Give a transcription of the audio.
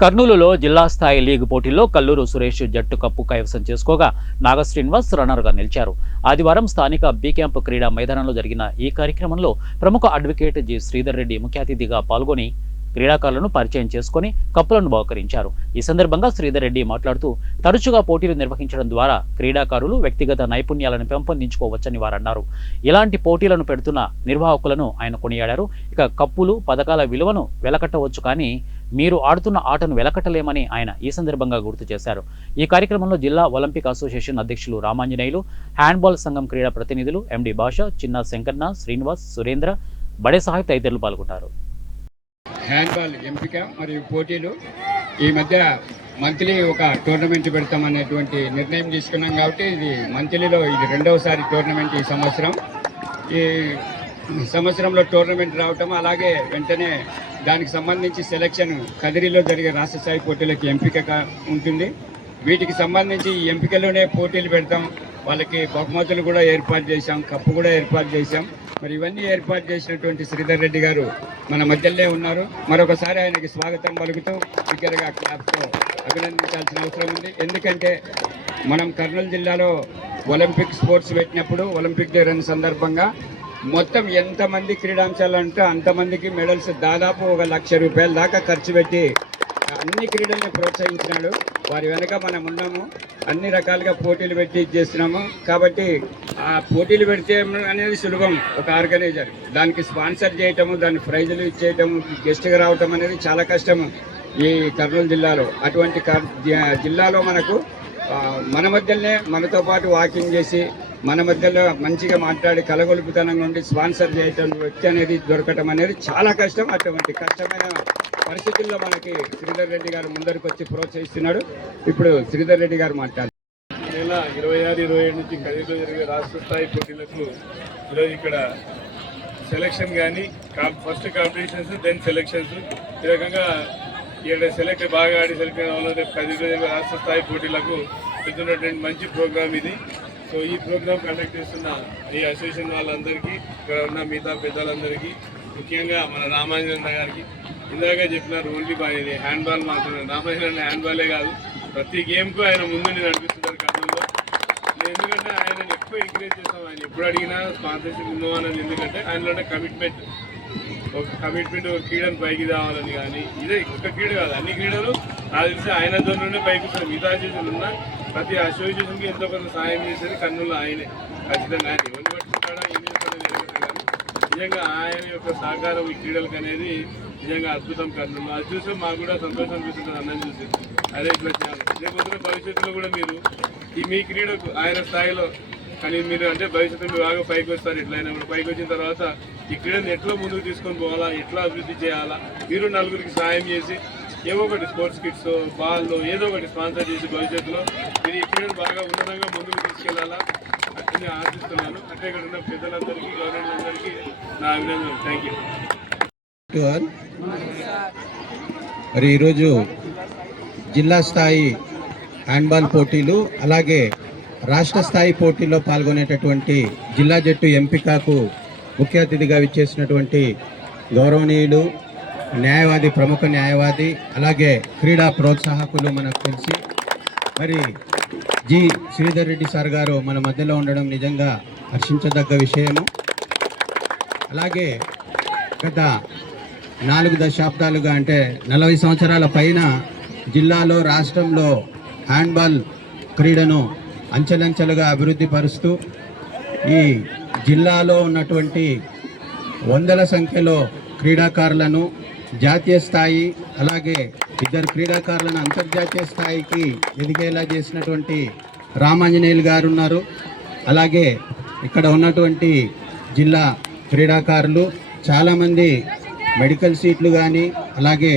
కర్నూలులో జిల్లా స్థాయి లీగ్ పోటీల్లో కల్లూరు సురేష్ జట్టు కప్పు కైవసం చేసుకోగా నాగ శ్రీనివాస్ రన్నర్గా నిలిచారు. ఆదివారం స్థానిక బి క్యాంప్ క్రీడా మైదానంలో జరిగిన ఈ కార్యక్రమంలో ప్రముఖ అడ్వకేట్ జి శ్రీధర్ రెడ్డి ముఖ్య అతిథిగా పాల్గొని క్రీడాకారులను పరిచయం చేసుకుని కప్పులను బహుకరించారు. ఈ సందర్భంగా శ్రీధర్ రెడ్డి మాట్లాడుతూ తరచుగా పోటీలు నిర్వహించడం ద్వారా క్రీడాకారులు వ్యక్తిగత నైపుణ్యాలను పెంపొందించుకోవచ్చని వారన్నారు. ఇలాంటి పోటీలను పెడుతున్న నిర్వాహకులను ఆయన కొనియాడారు. ఇక కప్పులు పథకాల విలువను వెలకట్టవచ్చు, కానీ మీరు ఆడుతున్న ఆటను వెలకట్టలేమని ఆయన ఈ సందర్భంగా గుర్తు చేశారు. ఈ కార్యక్రమంలో జిల్లా ఒలింపిక్ అసోసియేషన్ అధ్యక్షులు రామాంజనేయులు, హ్యాండ్బాల్ సంఘం క్రీడా ప్రతినిధులు ఎండి భాష, చిన్న శంకర్ణ, శ్రీనివాస్, సురేంద్ర, బడే సాహిబ్ తదితరులు పాల్గొన్నారు. హ్యాండ్బాల్ ఎంపిక మరియు పోటీలు ఈ మధ్య మంత్లీ ఒక టోర్నమెంట్ పెడతామనేటువంటి నిర్ణయం తీసుకున్నాం. కాబట్టి ఇది మంత్లీలో ఇది రెండవసారి టోర్నమెంట్ ఈ సంవత్సరం. ఈ సంవత్సరంలో టోర్నమెంట్ రావటం, అలాగే వెంటనే దానికి సంబంధించి సెలక్షన్ కదిరిలో జరిగే రాష్ట్ర స్థాయి పోటీలకు ఎంపిక ఉంటుంది. వీటికి సంబంధించి ఈ ఎంపికలోనే పోటీలు పెడతాం. వాళ్ళకి బహుమతులు కూడా ఏర్పాటు చేశాం, కప్పు కూడా ఏర్పాటు చేశాం. మరి ఇవన్నీ ఏర్పాటు చేసినటువంటి శ్రీధర్ రెడ్డి గారు మన మధ్యలో ఉన్నారు. మరొకసారి ఆయనకి స్వాగతం పలుకుతూ దగ్గరగా క్లాప్తో అభినందించాల్సిన అవసరం ఉంది. ఎందుకంటే మనం కర్నూలు జిల్లాలో ఒలింపిక్ స్పోర్ట్స్ పెట్టినప్పుడు ఒలింపిక్ డే రన్ సందర్భంగా మొత్తం ఎంతమంది క్రీడాంశాలు అంటే అంతమందికి మెడల్స్ దాదాపు 1,00,000 రూపాయల దాకా ఖర్చు పెట్టి అన్ని క్రీడల్ని ప్రోత్సహించినాడు. వారి వెనక మనం ఉన్నాము, అన్ని రకాలుగా పోటీలు పెట్టి చేస్తున్నాము. కాబట్టి ఆ పోటీలు పెడితే అనేది సులభం. ఒక ఆర్గనైజర్ దానికి స్పాన్సర్ చేయటము, దాని ప్రైజులు ఇచ్చేయటము, గెస్ట్గా రావటం అనేది చాలా కష్టము ఈ కర్నూలు జిల్లాలో. అటువంటి జిల్లాలో మనకు మన మధ్యలోనే మనతో పాటు వాకింగ్ చేసి మన మధ్యలో మంచిగా మాట్లాడి కలగొలుపుతనంగా ఉండి స్పాన్సర్ చేయటం వ్యక్తి అనేది దొరకటం అనేది చాలా కష్టం. అటువంటి కష్టమైన పరిస్థితుల్లో మనకి శ్రీధర్ రెడ్డి గారు ముందరికి వచ్చి ప్రోత్సహిస్తున్నాడు. ఇప్పుడు శ్రీధర్ రెడ్డి గారు మాట్లాడారు. నెల 26-27 నుంచి కదిరిలో జరిగే రాష్ట్ర స్థాయి పోటీలకు ఈరోజు ఇక్కడ సెలక్షన్ కానీ ఫస్ట్ కాంపిటీషన్స్, దెన్ సెలక్షన్స్, ఈ రకంగా ఇక్కడ సెలెక్ట్ బాగా ఆడి సెలెక్ట్ అయిన వాళ్ళు రేపు కదిరిలో జరిగే రాష్ట్ర స్థాయి పోటీలకు వెళ్తున్నటువంటి మంచి ప్రోగ్రామ్ ఇది. సో ఈ ప్రోగ్రామ్ కండక్ట్ చేస్తున్న ఈ అసోసియేషన్ వాళ్ళందరికీ, ఇక్కడ ఉన్న మిగతా పెద్దలందరికీ, ముఖ్యంగా మన రామాంజన గారికి, ఇందాక చెప్పినారు ఓన్లీ ఇది హ్యాండ్బాల్ మాత్రమే. రామాంజన హ్యాండ్బాలే కాదు, ప్రతి గేమ్కు ఆయన ముందు నడిపిస్తున్నారు కర్నూలులో. ఎందుకంటే ఆయన ఎక్కువ ఎంకరేజ్ చేస్తాం. ఆయన ఎప్పుడు అడిగినా స్పాన్సర్షిప్ ఉందామని, ఎందుకంటే ఆయనలో కమిట్మెంట్, ఒక క్రీడను పైకి రావాలని. కానీ ఇదే ఒక క్రీడ కాదు, అన్ని క్రీడలు నాకు తెలిసి ఆయన ద్వారానే పైకి వస్తారు. మిగతా అసోసియేషన్ ఉన్న ప్రతి అసోసియేషన్కి ఎంతో కొంత సాయం చేసేది కర్నూలు ఆయనే. ఖచ్చితంగా ఆయన ఎవరిని పట్టుకుంటాడా, ఏం చేస్తాడో తెలియదు, కానీ నిజంగా ఆయన యొక్క సహకారం ఈ క్రీడలకు అనేది నిజంగా అద్భుతం కర్నూలు. అది చూస్తే మాకు కూడా సంతోషం అనిపిస్తుంది అన్నది చూసి. అదే ఇట్లా చేయాలి. రేపొద్దున భవిష్యత్తులో కూడా మీరు మీ క్రీడకు ఆయన స్థాయిలో కానీ మీరు అంటే భవిష్యత్తులో బాగా పైకి వస్తారు. ఎట్లయినా కూడా పైకి వచ్చిన తర్వాత ఈ క్రీడను ఎట్లా ముందుకు తీసుకొని పోవాలా, ఎట్లా అభివృద్ధి చేయాలా, మీరు నలుగురికి సాయం చేసి ఏవో ఒకటి స్పోర్ట్స్ కిట్స్, బాల్లో ఏదో ఒకటి స్పాన్సర్ చేసి భవిష్యత్తులో మీరు ఈ క్రీడను బాగా ఉన్నతంగా ముందుకు తీసుకెళ్లాలా అని ఆశిస్తున్నాను. అంటే ఇక్కడ ఉన్న పెద్దలందరికీ, గవర్నమెంట్ అందరికీ నా అభినందనలు. Thank you. మరి ఈరోజు జిల్లా స్థాయి హ్యాండ్బాల్ పోటీలు, అలాగే రాష్ట్ర స్థాయి పోటీల్లో పాల్గొనేటటువంటి జిల్లా జట్టు ఎంపికకు ముఖ్య అతిథిగా విచ్చేసినటువంటి గౌరవనీయులు న్యాయవాది, ప్రముఖ న్యాయవాది, అలాగే క్రీడా ప్రోత్సాహకులు మనకు తెలిసి మరి జి శ్రీధర్ రెడ్డి సార్ గారు మన మధ్యలో ఉండడం నిజంగా హర్షించదగ్గ విషయము. అలాగే గత 4 దశాబ్దాలుగా అంటే 40 సంవత్సరాల పైన జిల్లాలో, రాష్ట్రంలో హ్యాండ్బాల్ క్రీడను అంచెలంచెలుగా అభివృద్ధి పరుస్తూ ఈ జిల్లాలో ఉన్నటువంటి వందల సంఖ్యలో క్రీడాకారులను జాతీయ స్థాయి, అలాగే 2 క్రీడాకారులను అంతర్జాతీయ స్థాయికి ఎదిగేలా చేసినటువంటి రామాంజనేయులు గారు ఉన్నారు. అలాగే ఇక్కడ ఉన్నటువంటి జిల్లా క్రీడాకారులు చాలామంది మెడికల్ సీట్లు కానీ, అలాగే